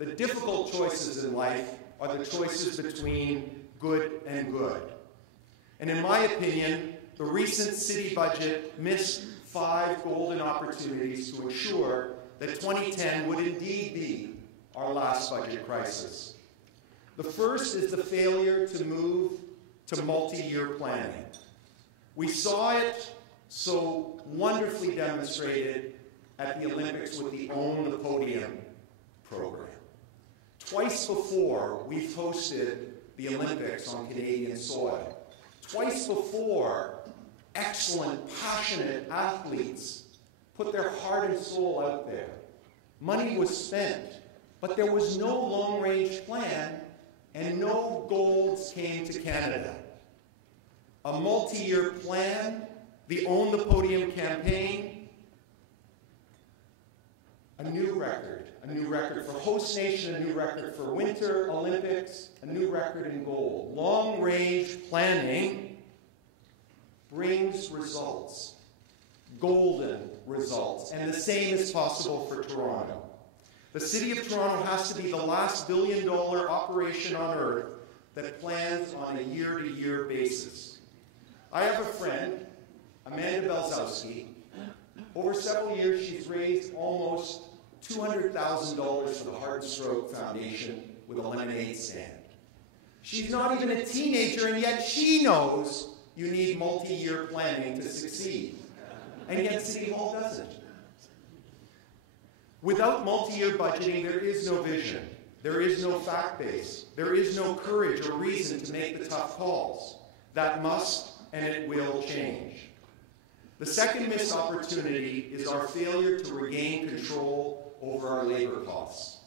The difficult choices in life are the choices between good and good. And in my opinion, the recent city budget missed 5 golden opportunities to ensure that 2010 would indeed be our last budget crisis. The first is the failure to move to multi-year planning. We saw it so wonderfully demonstrated at the Olympics with the Own the Podium program. Twice before, we've hosted the Olympics on Canadian soil. Twice before, excellent, passionate athletes put their heart and soul out there. Money was spent, but there was no long-range plan, and no golds came to Canada. A multi-year plan, the Own the Podium campaign, a new record for host nation, a new record for Winter Olympics, a new record in gold. Long-range planning brings results, golden results, and the same is possible for Toronto. The City of Toronto has to be the last billion-dollar operation on earth that plans on a year-to-year basis. I have a friend, Amanda Belzowski. Over several years, she's raised almost $200,000 for the Heart and Stroke Foundation with a lemonade stand. She's not even a teenager, and yet she knows you need multi-year planning to succeed. And yet City Hall doesn't. Without multi-year budgeting, there is no vision. There is no fact base. There is no courage or reason to make the tough calls. That must and it will change. The second missed opportunity is our failure to regain control over our labor costs.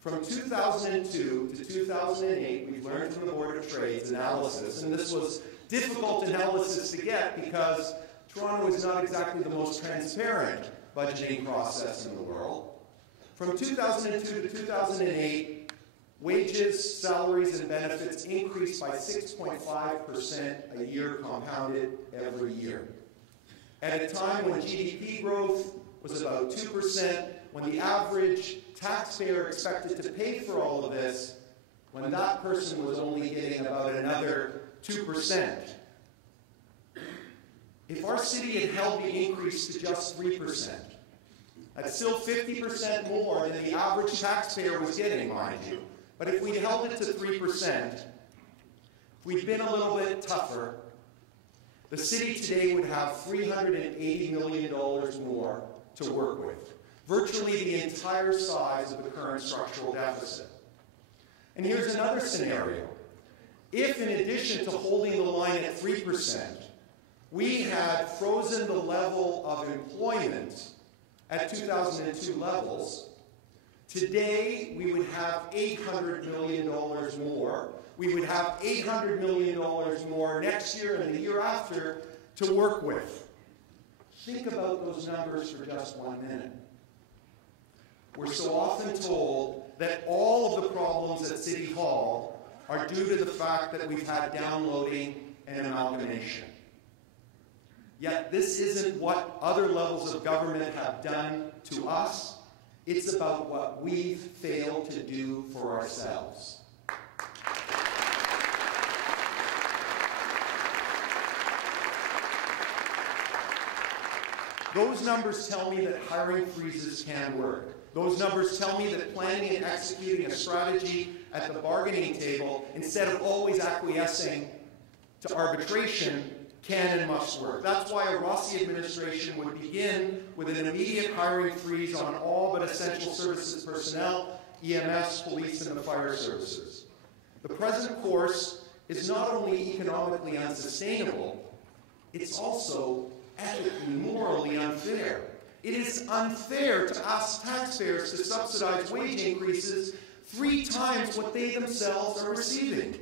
From 2002 to 2008, we've learned from the Board of Trade's analysis, and this was difficult analysis to get because Toronto is not exactly the most transparent budgeting process in the world. From 2002 to 2008, wages, salaries, and benefits increased by 6.5% a year compounded every year. At a time when GDP growth was about 2%, when the average taxpayer expected to pay for all of this, when that person was only getting about another 2%. If our city had held the increase to just 3%, that's still 50% more than the average taxpayer was getting, mind you. But if we'd held it to 3%, if we'd been a little bit tougher, the city today would have $380 million more to work with, virtually the entire size of the current structural deficit. And here's another scenario. If, in addition to holding the line at 3%, we had frozen the level of employment at 2002 levels, today we would have $800 million more. We would have $800 million more next year and the year after to work with. Think about those numbers for just 1 minute. We're so often told that all of the problems at City Hall are due to the fact that we've had downloading and amalgamation. Yet this isn't what other levels of government have done to us. It's about what we've failed to do for ourselves. Those numbers tell me that hiring freezes can work. Those numbers tell me that planning and executing a strategy at the bargaining table, instead of always acquiescing to arbitration, can and must work. That's why a Rossi administration would begin with an immediate hiring freeze on all but essential services personnel, EMS, police, and the fire services. The present course is not only economically unsustainable, it's also ethically, morally unfair. It is unfair to ask taxpayers to subsidize wage increases 3 times what they themselves are receiving.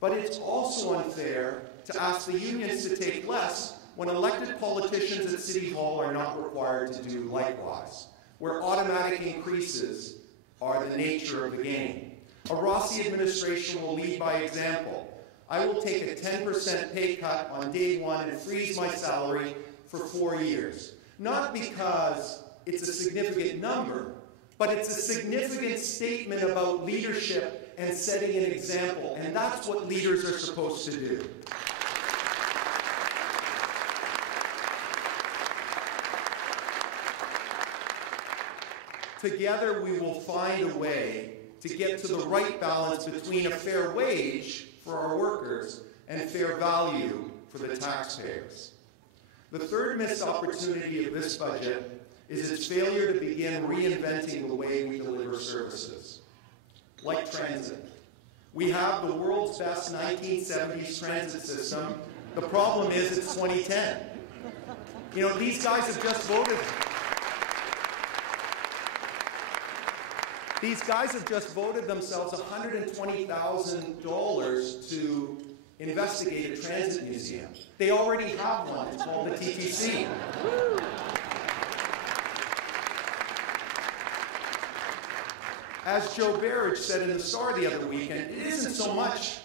But it's also unfair to ask the unions to take less when elected politicians at City Hall are not required to do likewise, where automatic increases are the nature of the game. A Rossi administration will lead by example. I will take a 10% pay cut on day 1 and freeze my salary for 4 years. Not because it's a significant number, but it's a significant statement about leadership and setting an example, and that's what leaders are supposed to do. Together, we will find a way to get to the right balance between a fair wage for our workers and fair value for the taxpayers. The third missed opportunity of this budget is its failure to begin reinventing the way we deliver services. Like transit. We have the world's best 1970s transit system. The problem is it's 2010. You know, these guys have just voted. These guys have just voted themselves $120,000 to investigate a transit museum. They already have one. It's called the TTC. As Joe Barrage said in the Star the other weekend, it isn't so much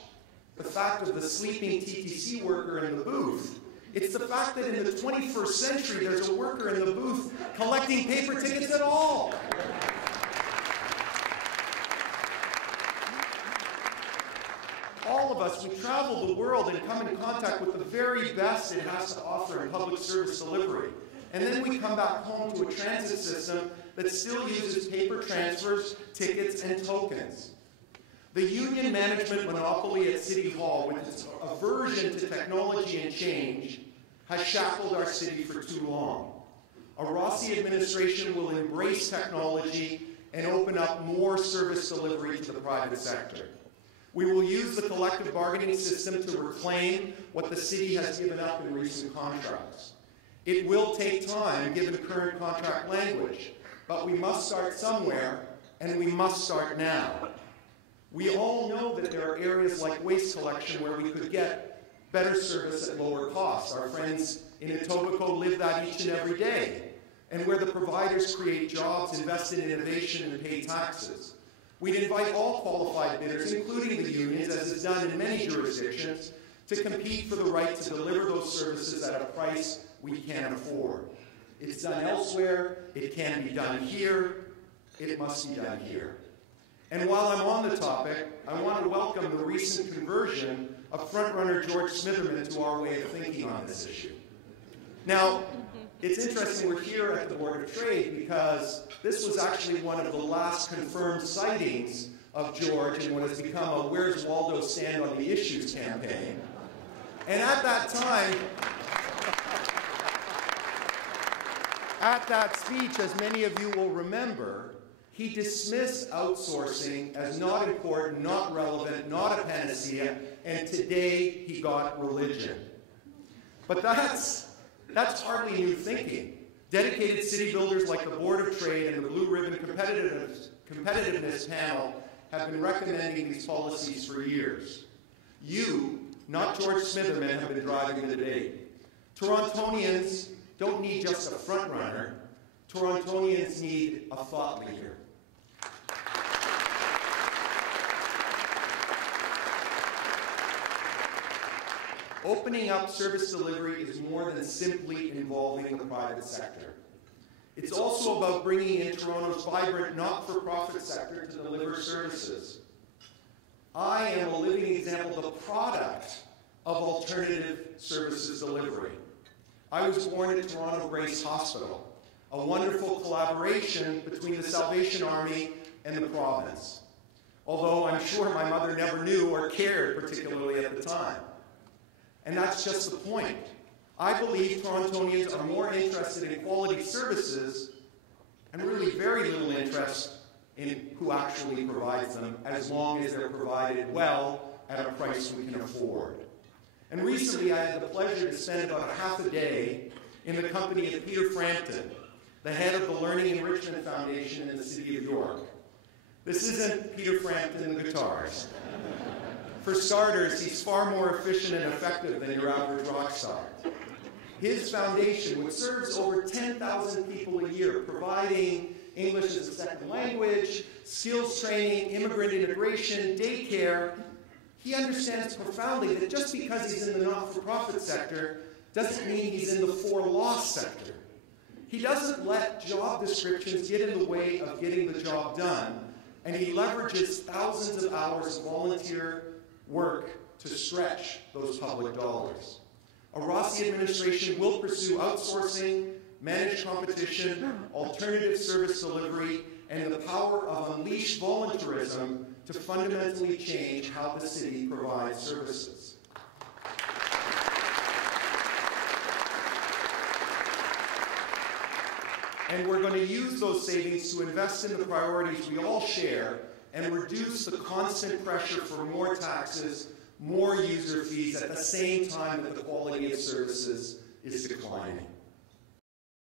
the fact of the sleeping TTC worker in the booth. It's the fact that in the 21st century, there's a worker in the booth collecting paper tickets at all. All of us, we travel the world and come in contact with the very best it has to offer in public service delivery. And then we come back home to a transit system that still uses paper transfers, tickets, and tokens. The union management monopoly at City Hall, with its aversion to technology and change, has shackled our city for too long. A Rossi administration will embrace technology and open up more service delivery to the private sector. We will use the collective bargaining system to reclaim what the city has given up in recent contracts. It will take time, given current contract language, but we must start somewhere, and we must start now. We all know that there are areas like waste collection where we could get better service at lower costs. Our friends in Etobicoke live that each and every day, and where the providers create jobs, invest in innovation, and pay taxes. We'd invite all qualified bidders, including the unions, as is done in many jurisdictions, to compete for the right to deliver those services at a price we can afford. It's done elsewhere, it can be done here, it must be done here. And while I'm on the topic, I want to welcome the recent conversion of frontrunner George Smitherman to our way of thinking on this issue. Now, it's interesting we're here at the Board of Trade because this was actually one of the last confirmed sightings of George in what has become a Where's Waldo Stand on the Issues campaign. And at that time, at that speech, as many of you will remember, he dismissed outsourcing as not important, not relevant, not a panacea, and today he got religion. But that's hardly new thinking. Dedicated city builders like the Board of Trade and the Blue Ribbon Competitiveness Panel have been recommending these policies for years. You, not George Smitherman, have been driving the debate. Torontonians don't need just a frontrunner. Torontonians need a thought leader. Opening up service delivery is more than simply involving the private sector. It's also about bringing in Toronto's vibrant not-for-profit sector to deliver services. I am a living example, the product of alternative services delivery. I was born at Toronto Grace Hospital, a wonderful collaboration between the Salvation Army and the province, although I'm sure my mother never knew or cared particularly at the time. And that's just the point. I believe Torontonians are more interested in quality services and really very little interest in who actually provides them, as long as they're provided well at a price we can afford. And recently I had the pleasure to spend about half a day in the company of Peter Frampton, the head of the Learning Enrichment Foundation in the city of York. This isn't Peter Frampton, the guitarist. For starters, he's far more efficient and effective than your average rock star. His foundation, which serves over 10,000 people a year, providing English as a second language, skills training, immigrant integration, daycare, he understands profoundly that just because he's in the not-for-profit sector doesn't mean he's in the for-loss sector. He doesn't let job descriptions get in the way of getting the job done, and he leverages thousands of hours of volunteer work to stretch those public dollars. A Rossi administration will pursue outsourcing, managed competition, alternative service delivery, and the power of unleashed volunteerism to fundamentally change how the city provides services. And we're going to use those savings to invest in the priorities we all share and reduce the constant pressure for more taxes, more user fees at the same time that the quality of services is declining.